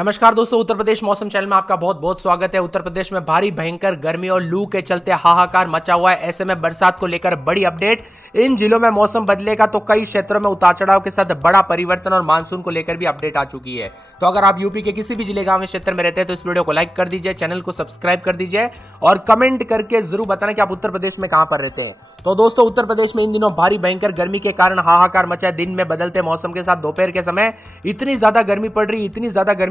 नमस्कार दोस्तों, उत्तर प्रदेश मौसम चैनल में आपका बहुत बहुत स्वागत है। उत्तर प्रदेश में भारी भयंकर गर्मी और लू के चलते हाहाकार मचा हुआ है। ऐसे में बरसात को लेकर बड़ी अपडेट। इन जिलों में मौसम बदलेगा तो कई क्षेत्रों में उतार चढ़ाव के साथ बड़ा परिवर्तन और मानसून को लेकर भी अपडेट आ चुकी है। तो अगर आप यूपी के किसी भी जिले गांव क्षेत्र में रहते हैं तो इस वीडियो को लाइक कर दीजिए, चैनल को सब्सक्राइब कर दीजिए और कमेंट करके जरूर बताना कि आप उत्तर प्रदेश में कहां पर रहते हैं। तो दोस्तों, उत्तर प्रदेश में इन दिनों भारी भयंकर गर्मी के कारण हाहाकार मचा है। दिन में बदलते मौसम के साथ दोपहर के समय इतनी ज्यादा गर्मी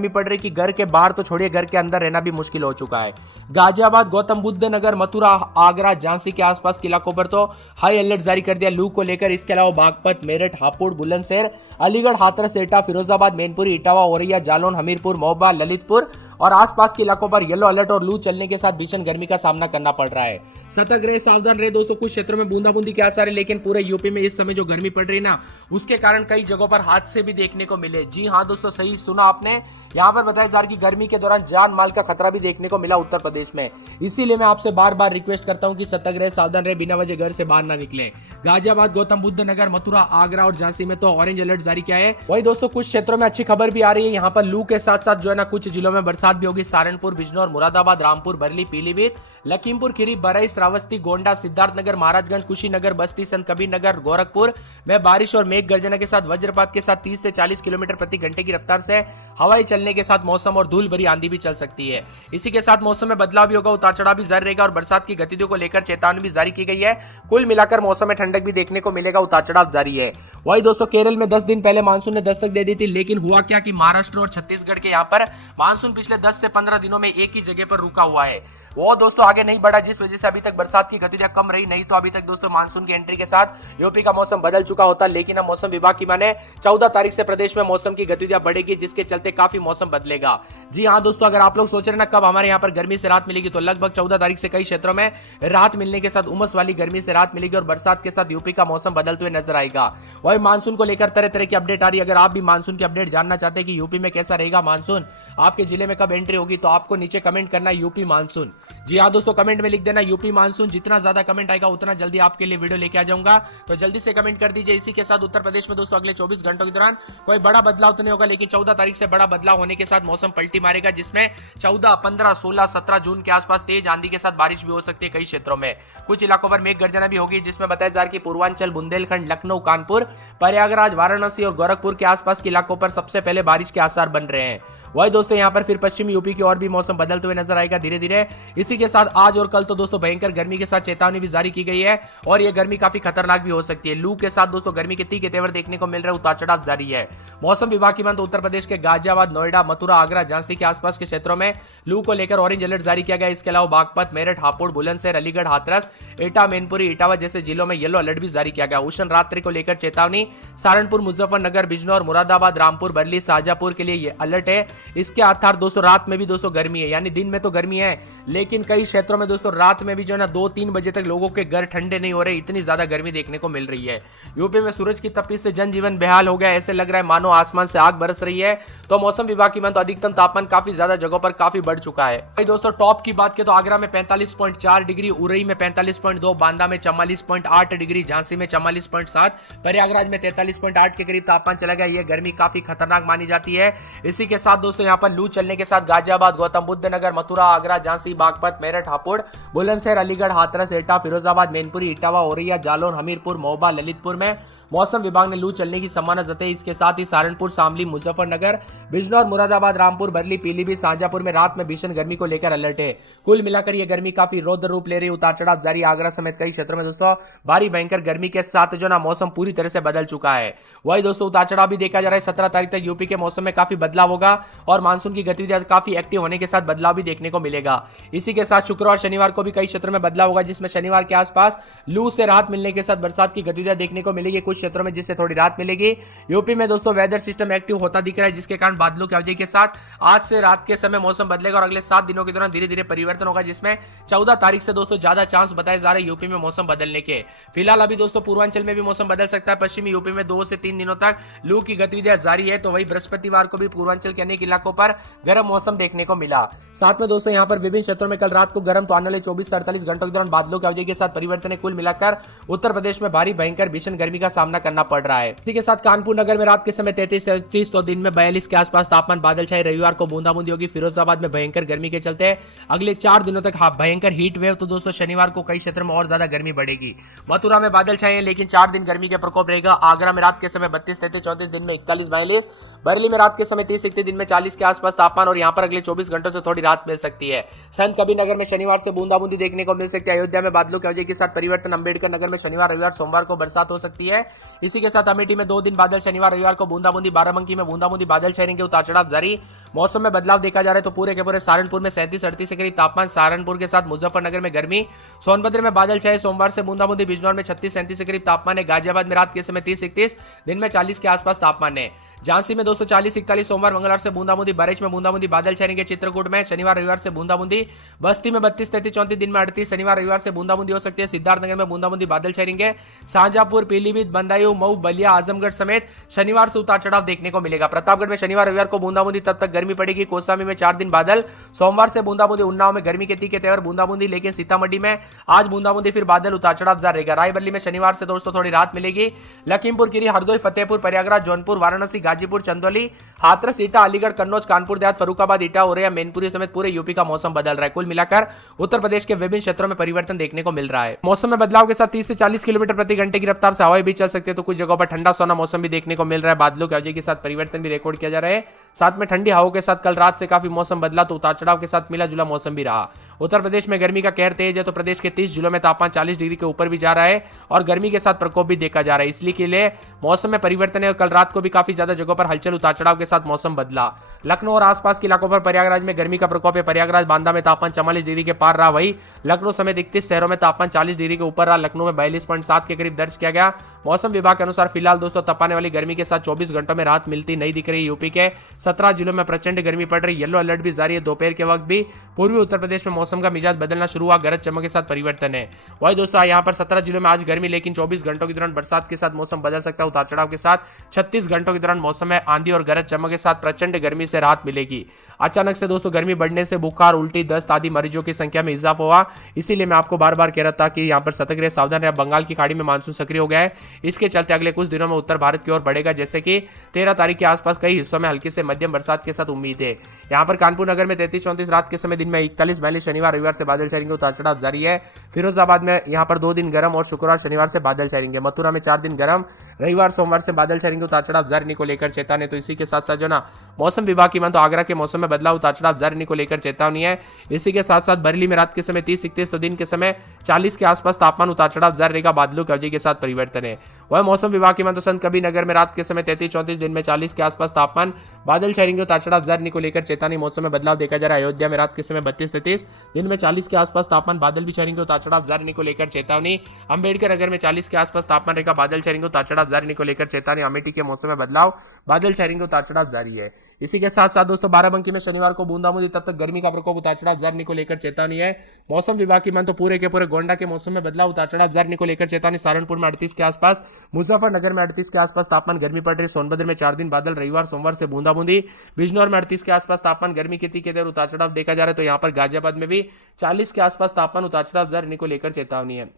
पड़ रही कि घर के बाहर तो छोड़िए, घर के अंदर रहना भी मुश्किल हो चुका है। गाजियाबाद, गौतम बुद्ध नगर, मथुरा, आगरा, झांसी के आसपास के इलाकों पर तो हाई अलर्ट जारी कर दिया लू को लेकर। इसके अलावा बागपत, मेरठ, हापुड़, बुलंदशहर, अलीगढ़, हाथरस, एटा, फिरोजाबाद, मैनपुरी, इटावा, औरैया, जालौन, हमीरपुर, महोबा, ललितपुर और आसपास के इलाकों पर येलो अलर्ट और लू चलने के साथ भीषण गर्मी का सामना करना पड़ रहा है। सतर्क रहे, सावधान रहे दोस्तों। कुछ क्षेत्रों में बूंदाबूंदी के आसार है, लेकिन पूरे यूपी में इस समय जो गर्मी पड़ रही है ना, उसके कारण कई जगहों पर हादसे भी देखने को मिले। जी हां दोस्तों, सही सुना आपने। यहां पर बताया जा रहा है कि गर्मी के दौरान जान माल का खतरा भी देखने को मिला उत्तर प्रदेश में। इसीलिए मैं आपसे बार बार रिक्वेस्ट करता हूं कि सतर्क रहे, सावधान रहे, बिना वजह घर से बाहर ना निकले। गाजियाबाद, गौतम बुद्ध नगर, मथुरा, आगरा और झांसी में तो ऑरेंज अलर्ट जारी किया है। वही दोस्तों, कुछ क्षेत्रों में अच्छी खबर भी आ रही है। यहाँ पर लू के साथ साथ जो है ना, कुछ जिलों में बरसात भी होगी। सहारनपुर, बिजनौर, मुरादाबाद, रामपुर, बरली, पीलीभीत, लखीमपुर खीरी, बरई, श्रावस्ती, गोंडा, सिद्धार्थनगर, महाराजगंज, कुशीनगर, बस्ती, संत कबीर नगर, गोरखपुर में बारिश और मेघ गर्जना के साथ वज्रपात के साथ 30 से 40 किलोमीटर प्रति घंटे की रफ्तार से हवाएं चलने के साथ मौसम और धूल भरी आंधी भी चल सकती है। इसी के साथ मौसम में बदलाव भी होगा, उतार चढ़ाव भी जारी रहेगा और बरसात की गतिविधियों को लेकर चेतावनी भी जारी की गई है। कुल मिलाकर मौसम में ठंडक भी देखने को मिलेगा, उतार चढ़ाव जारी है। वही दोस्तों, केरल में 10 दिन पहले मानसून ने दस्तक दे दी थी, लेकिन हुआ क्या कि महाराष्ट्र और छत्तीसगढ़ के यहाँ पर मानसून पिछले 10 से 15 दिनों में एक ही जगह पर रुका हुआ है। वो दोस्तों आगे नहीं बढ़ा, जिस वजह से अभी तक बरसात की गतिविधियां कम रही। नहीं तो अभी तक दोस्तों मानसून की एंट्री के साथ यूपी का मौसम बदल चुका होता। लेकिन अब मौसम विभाग की माने 14 तारीख से प्रदेश में मौसम की गतिविधियां बढ़ेगी, जिसके चलते काफी मौसम बदलेगा। जी हाँ दोस्तों, अगर आप लोग सोच रहे हैं ना कब हमारे यहाँ पर गर्मी से राहत मिलेगी, तो लगभग 14 तारीख से कई क्षेत्रों में राहत मिलने के साथ उमस वाली गर्मी से राहत मिलेगी और बरसात के साथ यूपी का मौसम बदलते हुए नजर आएगा। वही मानसून को लेकर तरह तरह की अपडेट आ रही है। अगर आप भी मानसून की अपडेट जानना चाहते हैं कि यूपी में कैसा रहेगा मानसून, आपके जिले में कब एंट्री होगी, तो आपको नीचे कमेंट करना है यूपी मानसून। जी हाँ दोस्तों, कमेंट में लिख देना यूपी मानसून। जितना ज्यादा कमेंट आएगा उतना जल्दी आपके लिए वीडियो लेके आ जाऊंगा, तो जल्दी से कमेंट कर दीजिए। इसी के साथ उत्तर प्रदेश में दोस्तों अगले 24 घंटों के दौरान कोई बड़ा बदलाव तो नहीं होगा, लेकिन 14 तारीख से बड़ा बदलाव होने के साथ मौसम पलटी मारेगा, जिसमें 14, 15, 16, 17 जून के आसपास तेज आंधी के साथ बारिश भी हो सकती है कई क्षेत्रों में। कुछ इलाकों पर मेघ गर्जना भी होगी, जिसमें बताया जा रहा है कि पूर्वांचल, बुंदेलखंड, लखनऊ, कानपुर, प्रयागराज, वाराणसी और गोरखपुर के आसपास के इलाकों पर सबसे पहले बारिश के आसार बन रहे हैं। वही दोस्तों, यहाँ पर फिर पश्चिमी यूपी की ओर भी मौसम बदलते हुए नजर आएगा धीरे धीरे। इसी के साथ आज और कल तो दोस्तों भयंकर गर्मी के साथ चेतावनी भी जारी की गई है और यह गर्मी काफी खतरनाक भी हो सकती है। लू के साथ दोस्तों गर्मी के तीखे तेवर देखने को मिल रहे, उतार चढ़ाव जारी है। मौसम विभाग की माने उत्तर प्रदेश के गाजियाबाद, नोएडा, मथुरा, आगरा, झांसी के आसपास के क्षेत्रों में लू को लेकर ऑरेंज अलर्ट जारी किया गया। इसके अलावा बागपत, मेरठ, हापुड़, बुलंदशहर, अलीगढ़, हाथरस, एटा, मैनपुरी, इटावा जैसे जिलों में येलो अलर्ट भी जारी किया गया। उष्ण रात्रि को लेकर चेतावनी सहारनपुर, मुजफ्फरनगर, बिजनौर, मुरादाबाद, रामपुर, बरली, शाजापुर के लिए ये अलर्ट है। इसके आधार दोस्तों रात में भी दोस्तों गर्मी है, यानी दिन में तो गर्मी है, लेकिन कई क्षेत्रों में दोस्तों रात में भी जो है ना 2-3 बजे तक लोगों के घर ठंडे नहीं हो रहे, इतनी ज्यादा गर्मी देखने को मिल रही है। यूपी में सूरज की तपिश से जनजीवन बेहाल हो गया, ऐसे लग रहा है मानो आसमान से आग बरस रही है। तो मौसम विभाग की माने तो अधिकतम तापमान काफी ज्यादा जगहों पर काफी बढ़ चुका है। भाई दोस्तों, टॉप की बात की तो आगरा में 45.4 डिग्री, उरई में 45.2, बांदा में 44.8 डिग्री, झांसी में 44.7, प्रयागराज में 43.8 के करीब तापमान चला गया। यह गर्मी काफी खतरनाक मानी जाती है। इसी के साथ दोस्तों यहाँ पर लू चलने के साथ गाजियाबाद, गौतम बुद्ध नगर, मथुरा, आगरा, झांसी, बागपत, मेरठ, हापुड़, बुलंदशहर, अलीगढ़, हाथरस, एटा, फिरोजाबाद, मैनपुरी, इटावा, औरैया, जालौन, हमीरपुर, महोबा, ललितपुर में मौसम विभाग ने लू चलने की संभावना जताई। इसके साथ ही सहारनपुर, शामली, मुजफ्फरनगर, बिजनौर, मुरादाबाद, रामपुर, बरली, पीलीभीत, शाजापुर में रात में भीषण गर्मी को लेकर अलर्ट है। कुल मिलाकर यह गर्मी काफी रौद्र रूप ले रही, उतार चढ़ाव जारी। आगरा समेत कई क्षेत्रों में दोस्तों भारी भयंकर गर्मी के साथ जो ना मौसम पूरी तरह से बदल चुका है। वही दोस्तों उतार चढ़ाव भी देखा जा रहा है। 17 तारीख तक यूपी के मौसम में काफी बदलाव होगा और मानसून की गतिविधियां काफी एक्टिव होने के साथ बदलाव भी देखने को मिलेगा। इसी के साथ शुक्रवार, शनिवार को भी कई क्षेत्रों में बदलाव होगा, जिसमें शनिवार के आसपास लू से राहत मिलने के साथ बरसात की गतिविधियां देखने को मिलेगी कुछ क्षेत्रों में, जिससे थोड़ी राहत मिलेगी। यूपी में दोस्तों वेदर सिस्टम एक्टिव होता दिख रहा है, जिसके कारण बादलों की अवधि के साथ आज से रात के समय मौसम बदलेगा और अगले 7 दिनों के दौरान धीरे धीरे परिवर्तन होगा, जिसमें 14 तारीख से दोस्तों ज्यादा चांस बताए जा रहे हैं यूपी में मौसम बदलने के। फिलहाल अभी दोस्तों पूर्वांचल में भी मौसम बदल सकता है। पश्चिमी यूपी में 2 से 3 दिनों तक लू की गतिविधियां जारी है। तो वही बृहस्पतिवार को भी पूर्वांचल के अनेक इलाकों पर गर्म मौसम देखने को मिला। साथ में दोस्तों यहाँ पर विभिन्न क्षेत्रों में कल रात को गर्म तो आने वाले 24 से 48 घंटों के दौरान बादलों की अवधि के साथ परिवर्तन है। कुल मिलाकर उत्तर प्रदेश में भारी भयंकर भीषण गर्मी का सामना करना पड़ रहा है। इसी के साथ कानपुर नगर में रात के समय 33 तो दिन में 42 के आसपास तापमान, बादल छाए। रविवार को बूंदाबूंदी होगी। फिरोजाबाद में भयंकर गर्मी के चलते अगले 4 दिनों तक भयंकर हीट वेव। तो दोस्तों शनिवार को कई क्षेत्रों में और ज्यादा गर्मी बढ़ेगी। मथुरा में बादल छाए लेकिन 4 दिन गर्मी का प्रकोप रहेगा। आगरा में रात के समय 32, 33, 34 दिन में 41, 42। बरेली में रात के समय 30, 31 दिन में 40 के आसपास तापमान और यहाँ पर अगले 24 घंटों से थोड़ी राहत मिल सकती है। संत कबीरनगर में शनिवार से बूंदाबूंदी देखने को मिल सकती है। अयोध्या में बादलों की वजह के साथ परिवर्तन। अंबेडकर नगर में शनिवार, रविवार, सोमवार को बरसात हो सकती है। इसी के साथ अमेठी में 2 दिन बादल, शनिवार रविवार को बूंदाबूंदी। बाराबंकी में बूंदाबूंदी, बादल छाने के उतार चढ़ाव जारी। मौसम में बदलाव देखा जा रहा है तो पूरे के पूरे सहारनपुर में 37, 38 के करीब तापमान। सहारनपुर के साथ मुजफ्फरनगर में गर्मी। सोनभद्र में बादल छाए, सोमवार से बूंदाबूंदी। बिजनौर में 36, 37 के करीब तापमान है। गाजियाबाद में रात के समय 30, 31 दिन में 40 के आसपास तापमान है। झांसी में दोस्तों 40, 41 सोमवार मंगलवार से बूंदाबूंदी। बरेच में बूंदाबूंदी, बादल छाएंगे। चित्रकूट में शनिवार रविवार से बूंदाबूंदी। बस्ती में 32, 33, 34 दिन में 38 शनिवार रविवार से बूंदाबूंदी हो सकती है। सिद्धार्थनगर में बूंदाबूंदी, बादल छाएंगे। शाहजहांपुर, पीलीभीत, बंदायूं, मऊ, बलिया, आजमगढ़ समेत शनिवार से उतार चढ़ाव देखने को मिलेगा। प्रतापगढ़ में शनिवार रविवार को बूंदाबूंदी, तब तक गर्मी पड़ेगी। कोसामी में 4 दिन बादल, सोमवार से बूंदाबूंदी। उन्नाव में गर्मी के तीखे तेवर बूंदाबूंदी, लेकिन सीतामढ़ी में आज बूंदाबूंदी फिर बादल, उतार चढ़ाव जारी रहेगा। रायबरेली में शनिवार से दोस्तों थोड़ी राहत मिलेगी। लखीमपुर खीरी, हरदोई, फतेहपुर, प्रयागराज, जौनपुर, वाराणसी, गाजीपुर, चंदौली, हाथरस, ईटा, अलीगढ़, कन्नौज, कानपुर देहात, फर्रुखाबाद, ईटा, औरैया, मैनपुरी समेत पूरे यूपी का मौसम बदल रहा है। कुल मिलाकर उत्तर प्रदेश के विभिन्न क्षेत्रों में परिवर्तन देखने को मिल रहा है। मौसम में बदलाव के साथ 30 से 40 किलोमीटर प्रति घंटे की रफ्तार से हवाएं भी चल सकती है। तो कुछ जगहों पर ठंडा सोना मौसम भी देखने को मिल रहा है। बादलों की वजह के साथ परिवर्तन भी रिकॉर्ड किया जा रहा है। साथ में ठंडी हवाओं के साथ कल रात से काफी मौसम बदला तो उतार चढ़ाव के साथ मिला जुला मौसम भी रहा। उत्तर प्रदेश में गर्मी का कहर तेज है तो प्रदेश के 30 जिलों में तापमान 40 डिग्री के ऊपर भी जा रहा है और गर्मी के साथ प्रकोप भी देखा जा रहा है। इसलिए के लिए मौसम में परिवर्तन है। कल रात को भी काफी ज्यादा जगहों पर हलचल, उतार चढ़ाव के साथ मौसम बदला। लखनऊ और आसपास के इलाकों पर प्रयागराज में गर्मी का प्रकोप है। प्रयागराज, बांदा में तापमान 44 डिग्री के पार रहा। वही लखनऊ समेत 31 शहरों में तापमान 40 डिग्री के ऊपर रहा। लखनऊ में 42.7 के करीब दर्ज किया गया। मौसम विभाग के अनुसार फिलहाल दोस्तों तपाने वाली गर्मी के साथ 24 घंटों में राहत मिलती नहीं दिख रही। यूपी के 17 जिलों में प्रचंड गर्मी पड़ रही। येलो अलर्ट भी जारी है। दोपहर के वक्त भी पूर्वी उत्तर प्रदेश में मौसम का मिजाज बदलना शुरू हुआ। गरज चमक के साथ परिवर्तन है। वही दोस्तों यहाँ पर 17 जिलों में आज गर्मी, लेकिन 24 घंटों के दौरान बरसात के साथ मौसम बदल सकता है। उतार चढ़ाव के साथ 36 घंटों के दौरान मौसम में आंधी और गरज चमक के साथ प्रचंड गर्मी से राहत मिलेगी। अचानक से दोस्तों गर्मी बढ़ने से बुखार, उल्टी, दस्त आदि मरीजों की संख्या में इजाफा हुआ। इसीलिए मैं आपको बार बार कह रहा था कि यहाँ पर सतर्क रहे, सावधान रहे। बंगाल की खाड़ी में मानसून सक्रिय हो गया है। इसके चलते अगले कुछ दिनों में उत्तर भारत की ओर बढ़ेगा, जैसे कि 13 तारीख के आसपास कई हिस्सों में हल्की से मध्यम बरसात के साथ उम्मीद है। यहाँ पर कानपुर नगर में 33, 34 रात के समय, दिन में 41, 42 शनिवार रविवार से बादल छाएंगे। उतार चढ़ाव जारी है। फिरोजाबाद में यहाँ पर 2 दिन गर्म और शुक्रवार शनिवार से बादल छाएंगे। मथुरा में 4 दिन गर्म, रविवार सोमवार से बादल छाएंगे। उतार चढ़ाव जारी को लेकर चेतावनी। तो इसी के साथ साथ जो ना मौसम विभाग की मान तो आगरा के मौसम में बदलाव, उतार चढ़ाव जारी को लेकर चेतावनी है। इसी के साथ साथ बरेली में रात के समय 30, 31 तो दिन के समय 40 के आसपास तापमान, उतार चढ़ाव जारी रहेगा। बादलों की वजह के साथ परिवर्तन है। वह मौसम विभाग की मान तो संत कबीरनगर में रात के समय 33, 34 दिन में 40 के आसपास तापमान, बादल छाएंगे। उतार चढ़ाव जारी को लेकर चेतावनी। मौसम में बदलाव देखा जा रहा है। अयोध्या में रात के समय 32, 33 दिन में 40 के आसपास तापमान, बादल भी छाएंगे। उतार चढ़ाव जारी को लेकर चेतावनी। अंबेडकर नगर में 40 के आसपास तापमान रहेगा। बादल छाएंगे। उतार चढ़ाव जारी को लेकर चेतावनी। अमेठी के मौसम में बदलाव, बादल छाएंगे। उतार चढ़ाव जारी है। इसी के साथ साथ दोस्तों बाराबंकी में शनिवार को बूंदाबूंदी, तब तक गर्मी का प्रकोप, उतार चढ़ाव जारी को लेकर चेतावनी है। मौसम विभाग की मान तो पूरे के पूरे गोंडा के मौसम में बदलाव, उतार चढ़ाव जारी को लेकर चेतावनी। सहारनपुर में 38 के आसपास, मुजफ्फरनगर में 38 के आसपास तापमान, गर्मी पड़ रही। सोनभद्र में 4 दिन बादल, रविवार सोमवार से बूंदाबूंदी। बिजनौर में 38 के आसपास तापमान, गर्मी के तीखे तेवर, उतार चढ़ाव देखा जा रहा है। तो यहाँ पर गाजियाबाद में भी 40 के आसपास तापमान, उतार चढ़ाव जारी को लेकर चेतावनी है।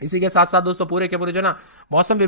इसी के साथ साथ दोस्तों पूरे के पूरे जो ना मौसम विभाग